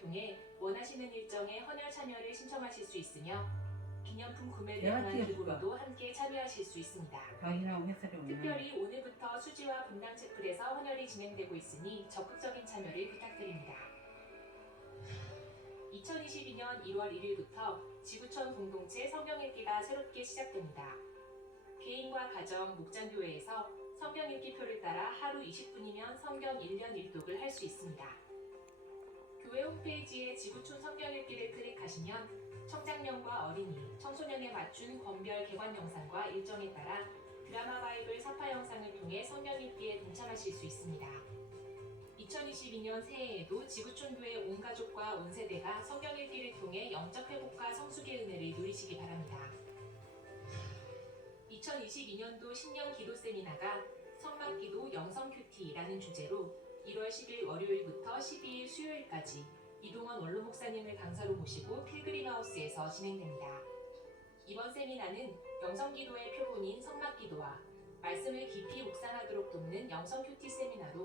통해 원하시는 일정에 헌혈 참여를 신청하실 수 있으며 기념품 구매를 찍어줄까? 기부로도 함께 참여하실 수 있습니다. 특별히 오늘부터 수지와 분당 채플에서 헌혈이 진행되고 있으니 적극적인 참여를 부탁드립니다. 2022년 1월 1일부터 지구촌 공동체 성경 읽기가 새롭게 시작됩니다. 개인과 가정, 목장교회에서 성경 읽기표를 따라 하루 20분이면 성경 1년 1독을 할 수 있습니다. 교회 홈페이지에 지구촌 성경 읽기를 클릭하시면 청장년과 어린이, 청소년에 맞춘 권별 개관 영상과 일정에 따라 드라마 바이블 사파 영상을 통해 성경 읽기에 동참하실 수 있습니다. 2022년 새해에도 지구촌 교회 온 가족과 온 세대가 성경 읽기를 통해 영적 회복과 성숙의 은혜를 누리시기 바랍니다. 2022년도 신년 기도 세미나가 성막기도 영성 큐티라는 주제로 1월 10일 월요일부터 12일 수요일까지 이동원 원로 목사님을 강사로 모시고 필그림하우스에서 진행됩니다. 이번 세미나는 영성기도의 표본인 성막기도와 말씀을 깊이 묵상하도록 돕는 영성 큐티 세미나로